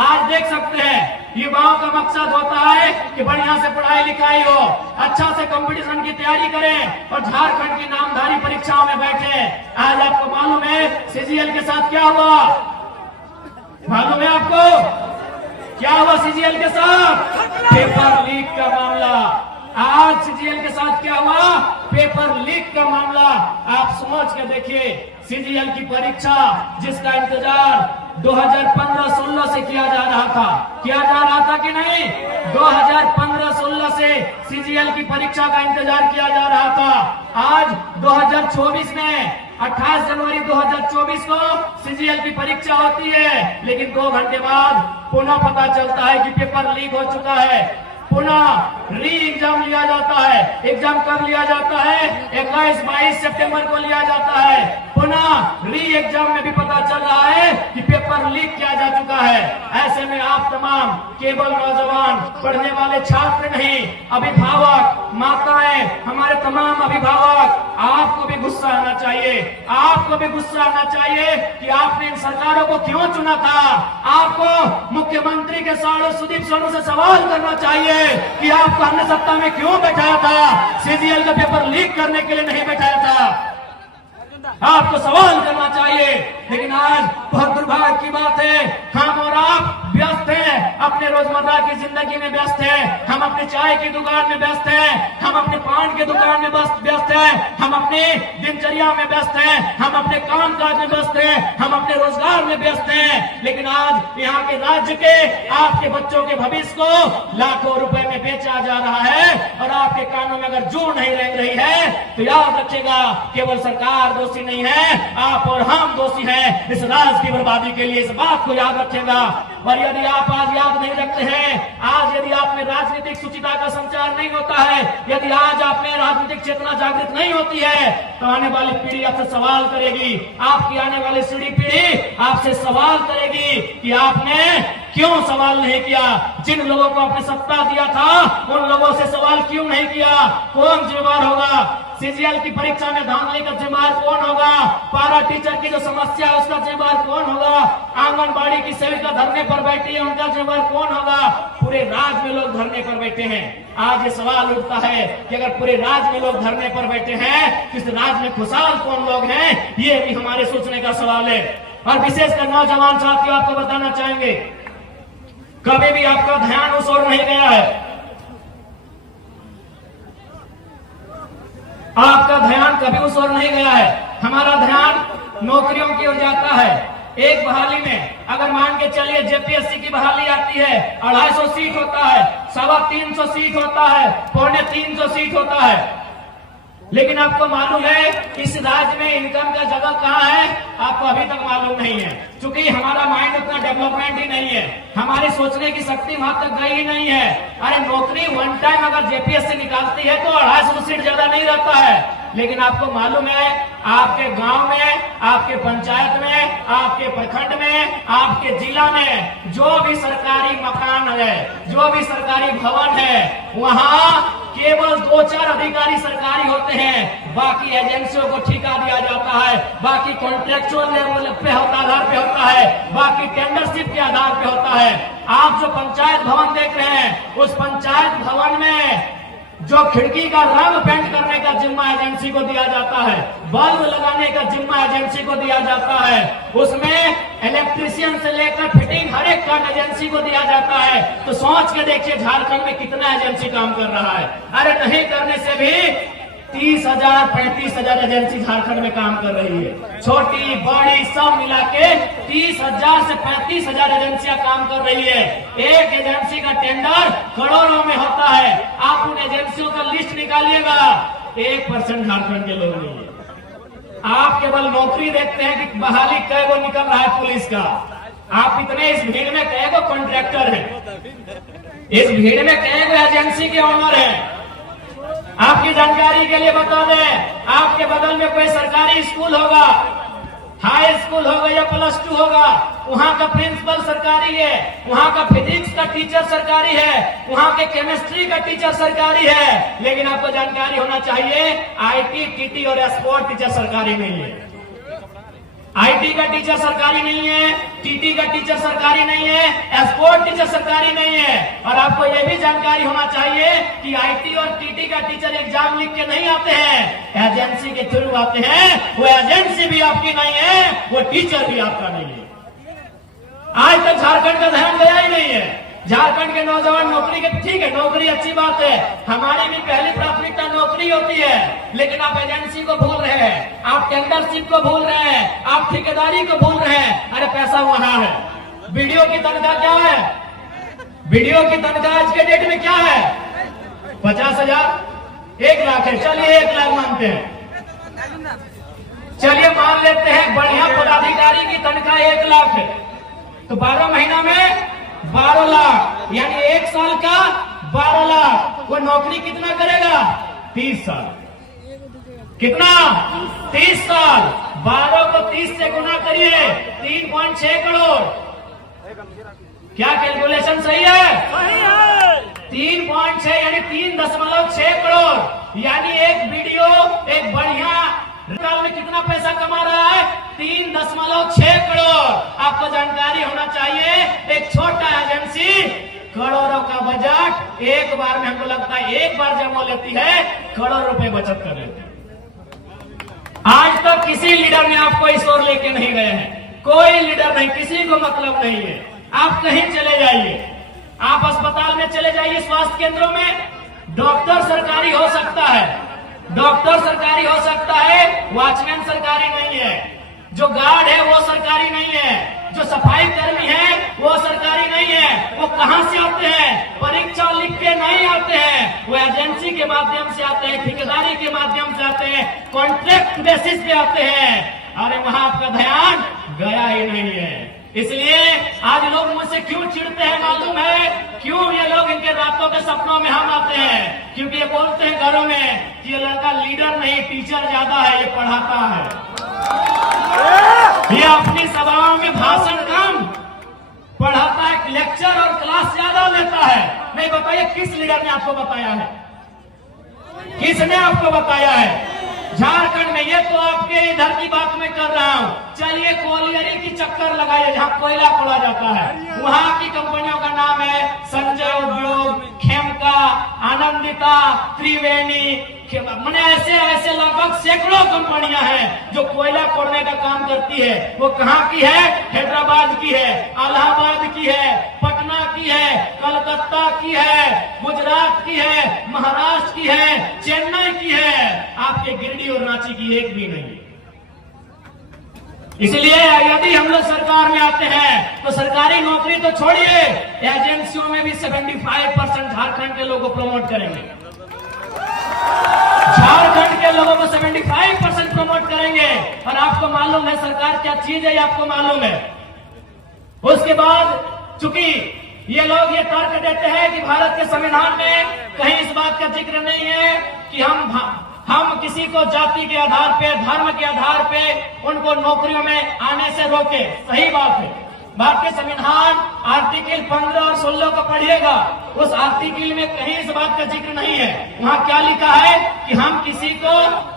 आज देख सकते हैं युवाओं का मकसद होता है कि बढ़िया से पढ़ाई लिखाई हो, अच्छा से कंपटीशन की तैयारी करें और झारखंड की नामधारी परीक्षाओं में बैठे। आज आपको मालूम है सीजीएल के साथ क्या हुआ? मालूम है आपको क्या हुआ सीजीएल के साथ? पेपर लीक का मामला। आज सीजीएल के साथ क्या हुआ? पेपर लीक का मामला। आप समझ के देखिए, सीजीएल की परीक्षा जिसका इंतजार 2015-16 से किया जा रहा था कि नहीं? 2015-16 से सीजीएल की परीक्षा का इंतजार किया जा रहा था। आज 2024 में 28 जनवरी 2024 को सीजीएल की परीक्षा होती है, लेकिन 2 घंटे बाद पुनः पता चलता है कि पेपर लीक हो चुका है। पुनः री एग्जाम लिया जाता है। एग्जाम कब लिया जाता है? 21-22 सितंबर को लिया जाता है। पुनः री एग्जाम में भी पता चल रहा है कि पेपर लीक किया जा चुका है। ऐसे में आप तमाम केवल नौजवान पढ़ने वाले छात्र नहीं, अभिभावक, माताएं, हमारे तमाम अभिभावक, आपको भी गुस्सा आना चाहिए। आपको भी गुस्सा आना चाहिए कि आपने इन सरकारों को क्यों चुना था। आपको मुख्यमंत्री के साढ़े सुदीप सोनू से सवाल करना चाहिए कि आपको हमने सत्ता में क्यों बैठाया था? सीजीएल का पेपर लीक करने के लिए नहीं बैठाया था। आपको सवाल करना चाहिए। लेकिन आज बहुत दुर्भाग्य की बात है, हम और आप व्यस्त हैं, अपने रोजमर्रा की जिंदगी में व्यस्त हैं। हम अपनी चाय की दुकान में व्यस्त हैं, हम अपने पान की दुकान में व्यस्त हैं, हम अपने दिनचर्या में व्यस्त हैं, हम अपने काम काज में व्यस्त हैं, हम अपने रोजगार में व्यस्त हैं। लेकिन आज यहाँ के राज्य के आपके बच्चों के भविष्य को लाखों रुपए में बेचा जा रहा है और आपके कानों में अगर जू नहीं रेंग रही है तो याद रखिएगा, केवल सरकार दोषी नहीं है, आप और हम दोषी हैं इस राज्य की बर्बादी के लिए। इस बात को याद रखिएगा। और यदि आप आज याद नहीं रखते हैं, आज यदि आप में राजनीतिक सुचिता का संचार नहीं होता है, यदि आज आप में राजनीतिक चेतना जागृत नहीं होती है, तो आने वाली पीढ़ी आपसे सवाल करेगी। आपकी आने वाली पीढ़ी आपसे सवाल करेगी कि आपने क्यों सवाल नहीं किया? जिन लोगों को आपने सत्ता दिया था उन लोगों से सवाल क्यों नहीं किया? कौन जिम्मेदार होगा? सीजीएल की परीक्षा में धांधली का जिम्मेदार कौन होगा? पारा टीचर की जो समस्या है उसका जिम्मेदार कौन होगा? आंगनबाड़ी की सेविका धरने पर बैठी है, उनका जिम्मेदार कौन होगा? पूरे राज्य में लोग धरने पर बैठे हैं। आज ये सवाल उठता है कि अगर पूरे राज्य में लोग धरने पर बैठे हैं तो इस राज्य में खुशहाल कौन लोग हैं? ये भी हमारे सोचने का सवाल है। और विशेषकर नौजवान साथियों, आपको बताना चाहेंगे, कभी भी आपका ध्यान उस ओर नहीं गया है। आपका ध्यान कभी उस ओर नहीं गया है। हमारा ध्यान नौकरियों की ओर जाता है। एक बहाली में अगर मान के चलिए जेपीएससी की बहाली आती है, 250 सीट होता है, 325 सीट होता है, 350 सीट होता है। लेकिन आपको मालूम है इस राज्य में इनकम का जगह कहाँ है? आपको अभी तक मालूम नहीं है, क्योंकि हमारा माइंड उतना डेवलपमेंट ही नहीं है, हमारी सोचने की शक्ति वहां तक गई ही नहीं है। अरे नौकरी वन टाइम अगर जेपीएससी निकालती है तो 250 सीट ज्यादा नहीं रहता है। लेकिन आपको मालूम है आपके गांव में, आपके पंचायत में, आपके प्रखंड में, आपके जिला में जो भी सरकारी मकान है, जो भी सरकारी भवन है, वहां केवल 2-4 अधिकारी सरकारी होते हैं। बाकी एजेंसियों को ठेका दिया जाता है, बाकी कॉन्ट्रेक्चुअल लेवल पे आधार पे होता है, बाकी टेंडरशिप के आधार पे होता है। आप जो पंचायत भवन देख रहे हैं, उस पंचायत भवन में जो खिड़की का रंग पेंट करने का जिम्मा एजेंसी को दिया जाता है, बल्ब लगाने का जिम्मा एजेंसी को दिया जाता है, उसमें इलेक्ट्रीशियन से लेकर फिटिंग हर एक काम एजेंसी को दिया जाता है। तो सोच के देखिए झारखंड में कितना एजेंसी काम कर रहा है। अरे नहीं करने से भी 30,000 35,000 एजेंसी झारखंड में काम कर रही है। छोटी बड़ी सब मिला के 30,000 से 35,000 एजेंसियां काम कर रही है। एक एजेंसी का टेंडर करोड़ों में होता है। आप उन एजेंसियों का लिस्ट निकालिएगा, 1% झारखंड के लोग नहीं है। आप केवल नौकरी देखते हैं कि बहाली कै गो निकल रहा है पुलिस का। आप इतने इस भीड़ में कै गो कॉन्ट्रैक्टर है, इस भीड़ में कै गो एजेंसी के ऑनर है। आपकी जानकारी के लिए बता दें, आपके बगल में कोई सरकारी स्कूल होगा, हाई स्कूल होगा या +2 होगा, वहाँ का प्रिंसिपल सरकारी है, वहाँ का फिजिक्स का टीचर सरकारी है, वहाँ के केमिस्ट्री का टीचर सरकारी है। लेकिन आपको जानकारी होना चाहिए आईटी, टीटी और स्पोर्ट टीचर सरकारी नहीं है। आईटी का टीचर सरकारी नहीं है, टीटी का टीचर सरकारी नहीं है, एक्सपोर्ट टीचर सरकारी नहीं है। और आपको यह भी जानकारी होना चाहिए कि आईटी और टीटी का टीचर एग्जाम लिख के नहीं आते हैं, एजेंसी के थ्रू आते हैं। वो एजेंसी भी आपकी नहीं है, वो टीचर भी आपका नहीं है। आज तक झारखंड का ध्यान गया ही नहीं है। झारखंड के नौजवान नौकरी के, ठीक है नौकरी अच्छी बात है, हमारी भी पहली प्राथमिकता नौकरी होती है, लेकिन आप एजेंसी को भूल रहे हैं, आप टेंडरशिप को भूल रहे हैं, आप ठेकेदारी को भूल रहे हैं। अरे पैसा वहां है। वीडियो की तनख्वाह क्या है? वीडियो की तनख्वाह आज के डेट में क्या है? 50,000, 1 लाख है। चलिए 1 लाख मानते हैं, चलिए मान लेते हैं बढ़िया पदाधिकारी की तनख्वाह 1 लाख है, तो 12 महीना में 12 लाख, यानी 1 साल का 12 लाख। वो नौकरी कितना करेगा? 30 साल। कितना? 30 साल। 12 को 30 से गुना करिए, 3.6 करोड़। क्या कैलकुलेशन सही है? 3.6 यानी 3.6 करोड़। यानी एक वीडियो एक बढ़िया साल में कितना पैसा कमा रहा है? 3.6 करोड़। आपको जानकारी होना चाहिए, एक छोटा एजेंसी करोड़ों का बजट एक बार में, हमको लगता है एक बार जब वो लेती है करोड़ रुपए बचत कर लेती है। आज तक किसी लीडर ने आपको इस ओर लेके नहीं गए हैं, कोई लीडर नहीं, किसी को मतलब नहीं है। आप कहीं चले जाइए, आप अस्पताल में चले जाइए, स्वास्थ्य केंद्रों में डॉक्टर सरकारी हो सकता है, डॉक्टर सरकारी हो सकता है, वॉचमैन सरकारी नहीं है, जो गार्ड है वो सरकारी नहीं है, जो सफाई कर्मी है वो सरकारी नहीं है। वो कहां से आते हैं? परीक्षा लिख के नहीं आते हैं, वो एजेंसी के माध्यम से आते हैं, ठेकेदारी के माध्यम से आते हैं, कॉन्ट्रैक्ट बेसिस पे आते हैं। अरे वहां आपका ध्यान गया ही नहीं है। इसलिए आज लोग मुझसे क्यों चिढ़ते हैं मालूम है? क्यों ये लोग इनके रातों के सपनों में हम आते हैं? क्योंकि ये बोलते हैं घरों में कि ये लड़का लीडर नहीं टीचर ज्यादा है, ये पढ़ाता है, ये अपनी सभाओं में भाषण कम पढ़ाता है, लेक्चर और क्लास ज्यादा लेता है। नहीं बताइए किस लीडर ने आपको बताया है? किसने आपको बताया है? झारखंड में, ये तो आपके इधर की बात मैं कर रहा हूं। चलिए कोयलियरी की चक्कर लगाइए, जहां कोयला खोला जाता है, वहां की कंपनियों का नाम है संजय उद्योग, खेमका, आनंदिता, त्रिवेणी, मैंने ऐसे ऐसे लगभग सैकड़ों कंपनियां हैं जो कोयला खोदने का काम करती है। वो कहां की है? हैदराबाद की है, इलाहाबाद की है, पटना की है, कलकत्ता की है, गुजरात की है, महाराष्ट्र की है, चेन्नई की है। आपके गिरिडीह और रांची की एक भी नहीं। इसलिए यदि हम लोग सरकार में आते हैं तो सरकारी नौकरी तो छोड़िए, एजेंसियों में भी 75% झारखंड के लोगों को प्रमोट करेंगे। झारखंड के लोगों को 75% प्रमोट करेंगे। और आपको मालूम है सरकार क्या चीज है, आपको मालूम है। उसके बाद चूंकि ये लोग ये तर्क देते हैं कि भारत के संविधान में कहीं इस बात का जिक्र नहीं है कि हम किसी को जाति के आधार पे, धर्म के आधार पे उनको नौकरियों में आने से रोके। सही बात है। भारतीय संविधान आर्टिकल 15 और 16 को पढ़िएगा, उस आर्टिकल में कहीं इस बात का जिक्र नहीं है। वहां क्या लिखा है कि हम किसी को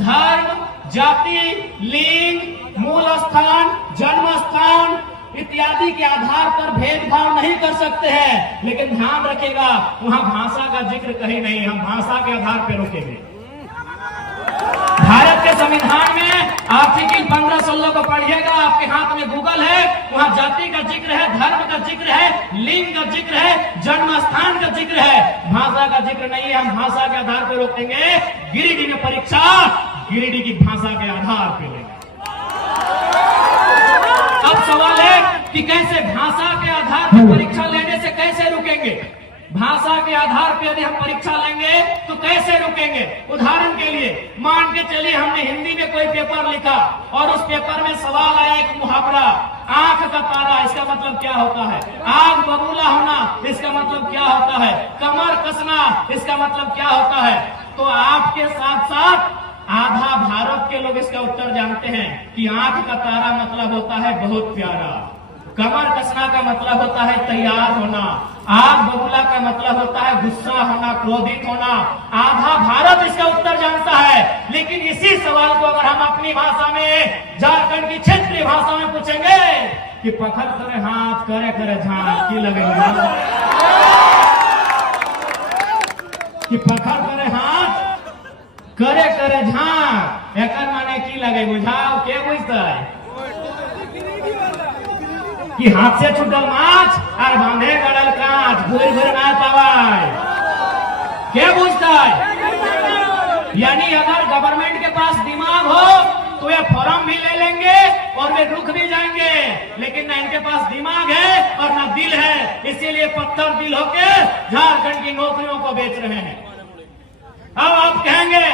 धर्म, जाति, लिंग, मूल स्थान, जन्म स्थान इत्यादि के आधार पर भेदभाव नहीं कर सकते हैं। लेकिन ध्यान रखिएगा, वहां भाषा का जिक्र कहीं नहीं, हम भाषा के आधार पर रोकेंगे। भारत के संविधान में आर्टिकल 15-16 को पढ़िएगा, आपके हाथ में गूगल है, वहां जाति का जिक्र है, धर्म का जिक्र है, लिंग का जिक्र है, जन्म स्थान का जिक्र है, भाषा का जिक्र नहीं है। हम भाषा के आधार पर रोकेंगे। गिरिडीह में परीक्षा गिरिडीह की भाषा के आधार पर लेंगे। अब सवाल है कि कैसे भाषा के आधार पर परीक्षा लेने से कैसे रुकेंगे? भाषा के आधार पर यदि हम परीक्षा लेंगे तो कैसे रुकेंगे? उदाहरण के लिए मान के चलिए हमने हिंदी में कोई पेपर लिखा और उस पेपर में सवाल आया एक मुहावरा, आंख का तारा, इसका मतलब क्या होता है? आग बबूला होना, इसका मतलब क्या होता है? कमर कसना, इसका मतलब क्या होता है? तो आपके साथ साथ आधा भारत के लोग इसका उत्तर जानते हैं कि आंख का तारा मतलब होता है बहुत प्यारा, कमर कसना का मतलब होता है तैयार होना। आग बबूला का मतलब होता है गुस्सा होना, क्रोधित होना। आधा भारत इसका उत्तर जानता है, लेकिन इसी सवाल को अगर हम अपनी भाषा में, झारखंड की क्षेत्रीय भाषा में पूछेंगे कि पत्थर करे हाथ, करे करे झांक, की लगेगा कि पत्थर करे हाथ, करे करे झांक, एक माने की लगे बुझाओ, के बुझता है कि हाथ से छूटल माछ और बांधे गड़ल कांच, भूर भूर ना पावाय, क्या बुझता है? यानी अगर गवर्नमेंट के पास दिमाग हो तो ये फॉर्म भी ले लेंगे और वे रुक भी जाएंगे, लेकिन ना इनके पास दिमाग है और ना दिल है, इसीलिए पत्थर दिल होके झारखंड की नौकरियों को बेच रहे हैं। अब आप कहेंगे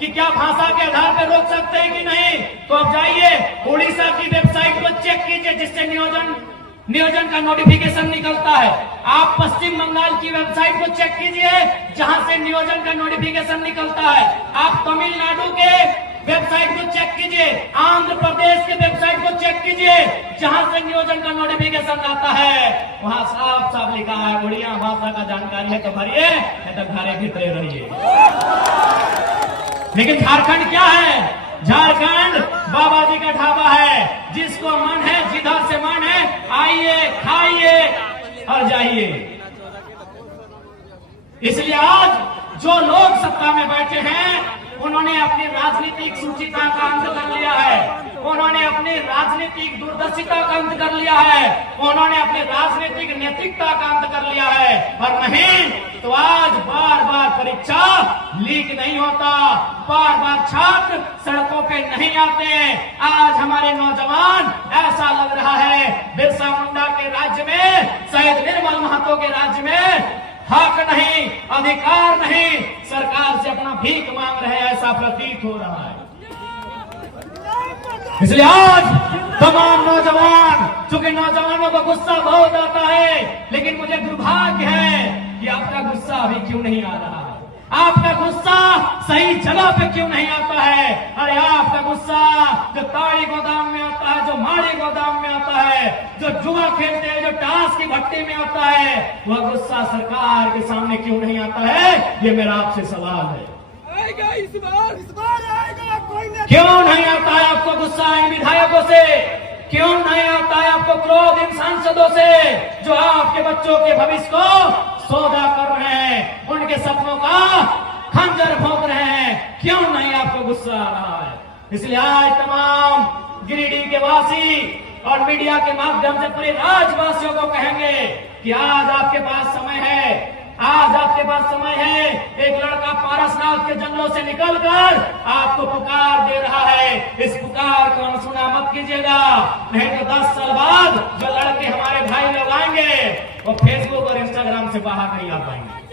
कि क्या भाषा के आधार पर रोक सकते हैं कि नहीं, तो आप जाइए उड़ीसा की वेबसाइट को चेक कीजिए जिससे नियोजन का नोटिफिकेशन निकलता है। आप पश्चिम बंगाल की वेबसाइट को चेक कीजिए जहां से नियोजन का नोटिफिकेशन निकलता है। आप तमिलनाडु के वेबसाइट को चेक कीजिए, आंध्र प्रदेश के वेबसाइट को चेक कीजिए जहां से नियोजन का नोटिफिकेशन आता है। वहां साफ साफ लिखा है उड़िया भाषा का जानकारी है तो भरिए, नहीं तो घरे भीतरे रहिए। लेकिन झारखंड क्या है? झारखंड बाबा जी का ढाबा है, जिसको मन है, जिधर से मन है आइए, खाइए और जाइए। इसलिए आज जो लोग सत्ता में बैठे हैं उन्होंने अपनी राजनीतिक सूचिता का अंत कर लिया है, उन्होंने अपनी राजनीतिक दूरदर्शिता का अंत कर लिया है, उन्होंने अपनी राजनीतिक नैतिकता का अंत कर लिया है। और नहीं तो आज बार बार परीक्षा लीक नहीं होता, बार बार छात्र सड़कों पे नहीं आते। आज हमारे नौजवान, ऐसा लग रहा है बिरसा मुंडा के राज्य में, शहीद निर्मल महतो के राज्य में हक नहीं, अधिकार नहीं, सरकार से अपना भीख मांग रहे हैं, ऐसा प्रतीत हो रहा है। इसलिए आज तमाम नौजवान, चूंकि नौजवानों को गुस्सा बहुत आता है, लेकिन मुझे दुर्भाग्य है कि आपका गुस्सा अभी क्यों नहीं आ रहा है, आपका गुस्सा सही जगह पे क्यों नहीं आता है। अरे आपका गुस्सा जो ताड़ी गोदाम में आता है, जो माड़ी गोदाम में आता है, जो जुआ खेलते हैं, जो टास की भट्टी में आता है, वह गुस्सा सरकार के सामने क्यों नहीं आता है, ये मेरा आपसे सवाल है। आएगा इस बार आएगा, कोई नहीं। क्यों नहीं आता है आपको गुस्सा इन विधायकों से? क्यों नहीं आता है आपको क्रोध इन सांसदों से जो आपके बच्चों के भविष्य को सौदा कर रहे हैं, उनके सपनों का खंजर भोंक रहे हैं? क्यों नहीं आपको गुस्सा आ रहा है? इसलिए आज तमाम गिरिडीह के वासी और मीडिया के माध्यम से पूरे राज्यवासियों को कहेंगे कि आज आपके पास समय है, आज आपके पास समय है। एक लड़का पारसनाथ के जंगलों से निकलकर आपको पुकार दे रहा है, इस पुकार को अनसुना मत कीजिएगा, नहीं तो 10 साल बाद जो लड़के हमारे भाई लोग आएंगे वो फेसबुक और इंस्टाग्राम से बाहर नहीं आ पाएंगे।